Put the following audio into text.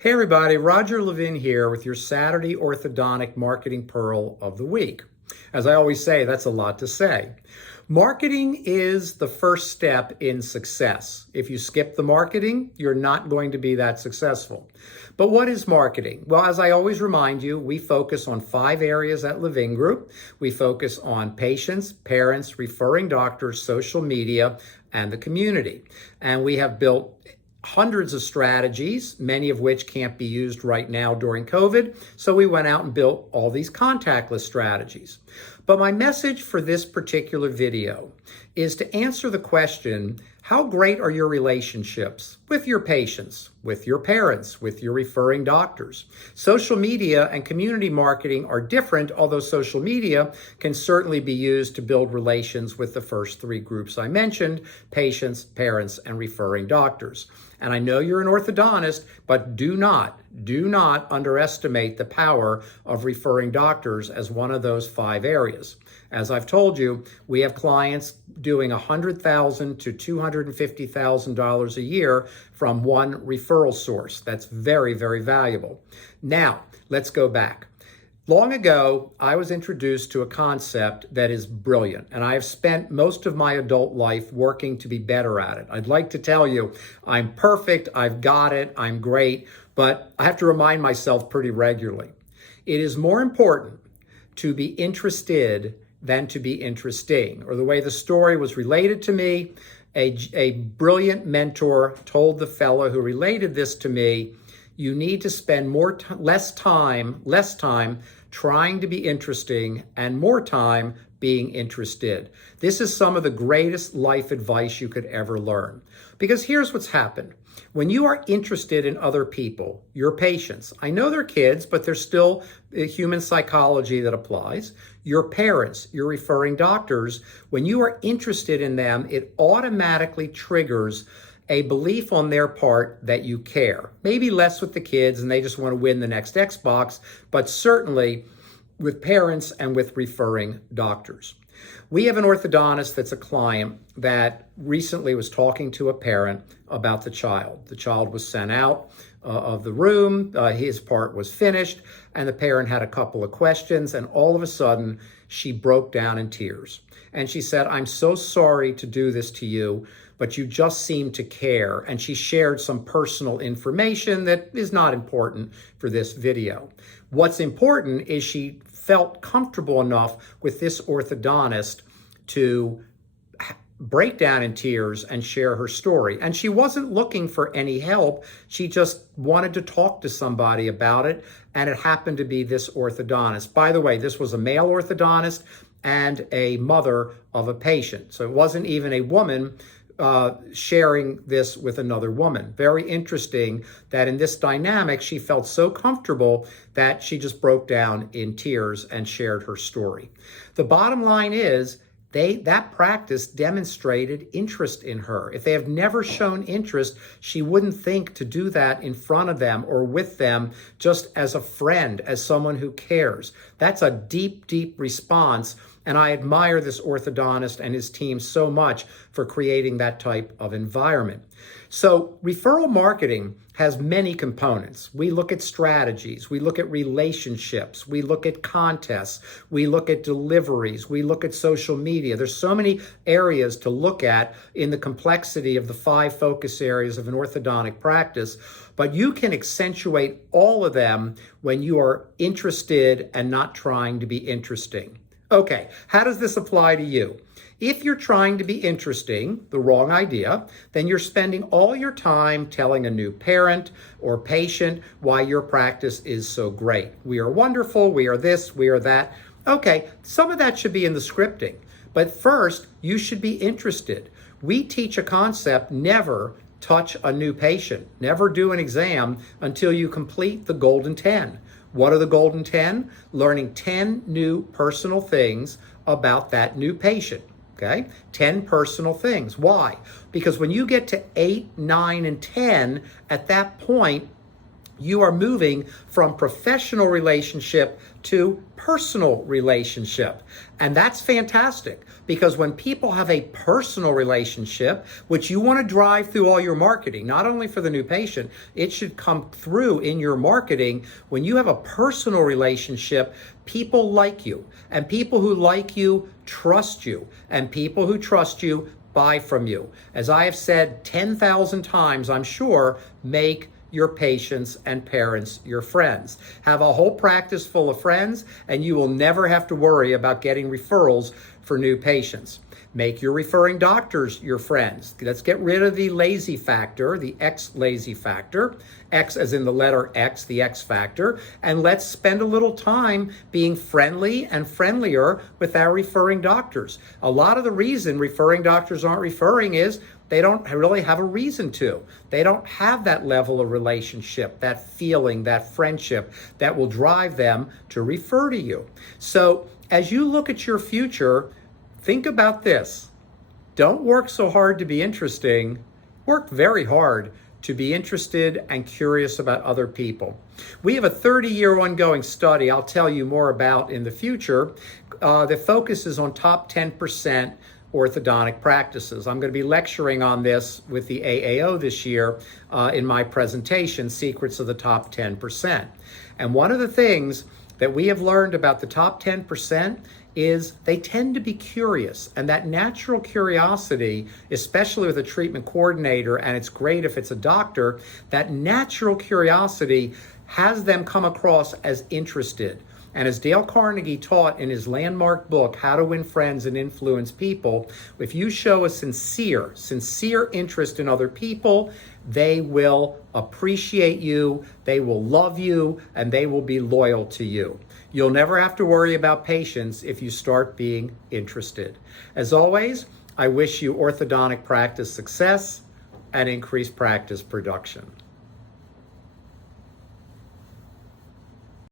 Hey everybody, Roger Levin here with your Saturday Orthodontic Marketing Pearl of the Week. As I always say, that's a lot to say. Marketing is the first step in success. If you skip the marketing, you're not going to be that successful. But what is marketing? Well, as I always remind you, we focus on 5 areas at Levin Group. We focus on patients, parents, referring doctors, social media, and the community. And we have built hundreds of strategies, many of which can't be used right now during COVID. So we went out and built all these contactless strategies. But my message for this particular video is to answer the question, how great are your relationships with your patients, with your parents, with your referring doctors? Social media and community marketing are different, although social media can certainly be used to build relations with the first 3 groups I mentioned, patients, parents, and referring doctors. And I know you're an orthodontist, but do not underestimate the power of referring doctors as one of those 5 areas. As I've told you, we have clients doing $100,000 to $250,000 a year from one referral source. That's very, very valuable. Now, let's go back. Long ago, I was introduced to a concept that is brilliant, and I have spent most of my adult life working to be better at it. I'd like to tell you, I'm perfect, I've got it, I'm great, but I have to remind myself pretty regularly. It is more important to be interested than to be interesting, or the way the story was related to me, a brilliant mentor told the fellow who related this to me, you need to spend less time trying to be interesting and more time being interested. This is some of the greatest life advice you could ever learn. Because here's what's happened. When you are interested in other people, your patients, I know they're kids, but there's still human psychology that applies. Your parents, your referring doctors, when you are interested in them, it automatically triggers a belief on their part that you care. Maybe less with the kids and they just want to win the next Xbox, but certainly with parents and with referring doctors. We have an orthodontist that's a client that recently was talking to a parent about the child. The child was sent out of the room, his part was finished, and the parent had a couple of questions, and all of a sudden she broke down in tears. And she said, I'm so sorry to do this to you, but you just seem to care. And she shared some personal information that is not important for this video. What's important is she felt comfortable enough with this orthodontist to break down in tears and share her story. And she wasn't looking for any help. She just wanted to talk to somebody about it. And it happened to be this orthodontist. By the way, this was a male orthodontist and a mother of a patient. So it wasn't even a woman sharing this with another woman. Very interesting that in this dynamic, she felt so comfortable that she just broke down in tears and shared her story. The bottom line is, that practice demonstrated interest in her. If they have never shown interest, she wouldn't think to do that in front of them or with them just as a friend, as someone who cares. That's a deep, deep response. And I admire this orthodontist and his team so much for creating that type of environment. So referral marketing has many components. We look at strategies, we look at relationships, we look at contests, we look at deliveries, we look at social media. There's so many areas to look at in the complexity of the 5 focus areas of an orthodontic practice, but you can accentuate all of them when you are interested and not trying to be interesting. Okay, how does this apply to you? If you're trying to be interesting, the wrong idea, then you're spending all your time telling a new parent or patient why your practice is so great. We are wonderful, we are this, we are that. Okay, some of that should be in the scripting, but first, you should be interested. We teach a concept, never touch a new patient, never do an exam until you complete the golden 10. What are the golden 10? Learning 10 new personal things about that new patient. Okay, 10 personal things. Why? Because when you get to 8, 9, and 10, at that point, You are moving from professional relationship to personal relationship. And that's fantastic, because when people have a personal relationship, which you want to drive through all your marketing, not only for the new patient, it should come through in your marketing. When you have a personal relationship, people like you, and people who like you trust you, and people who trust you buy from you. As I have said 10,000 times, I'm sure, make your patients and parents your friends. Have a whole practice full of friends, and you will never have to worry about getting referrals for new patients. Make your referring doctors your friends. Let's get rid of the lazy factor, the X lazy factor, X as in the letter X, the X factor, and let's spend a little time being friendly and friendlier with our referring doctors. A lot of the reason referring doctors aren't referring is they don't really have a reason to. They don't have that level of relationship, that feeling, that friendship that will drive them to refer to you. So as you look at your future, think about this. Don't work so hard to be interesting. Work very hard to be interested and curious about other people. We have a 30-year ongoing study I'll tell you more about in the future that focuses on top 10% orthodontic practices. I'm going to be lecturing on this with the AAO this year in my presentation, Secrets of the Top 10%. And one of the things that we have learned about the top 10% is they tend to be curious, and that natural curiosity, especially with a treatment coordinator, and it's great if it's a doctor, that natural curiosity has them come across as interested. And as Dale Carnegie taught in his landmark book, How to Win Friends and Influence People, if you show a sincere interest in other people, they will appreciate you, they will love you, and they will be loyal to you. You'll never have to worry about patients if you start being interested. As always, I wish you orthodontic practice success and increased practice production.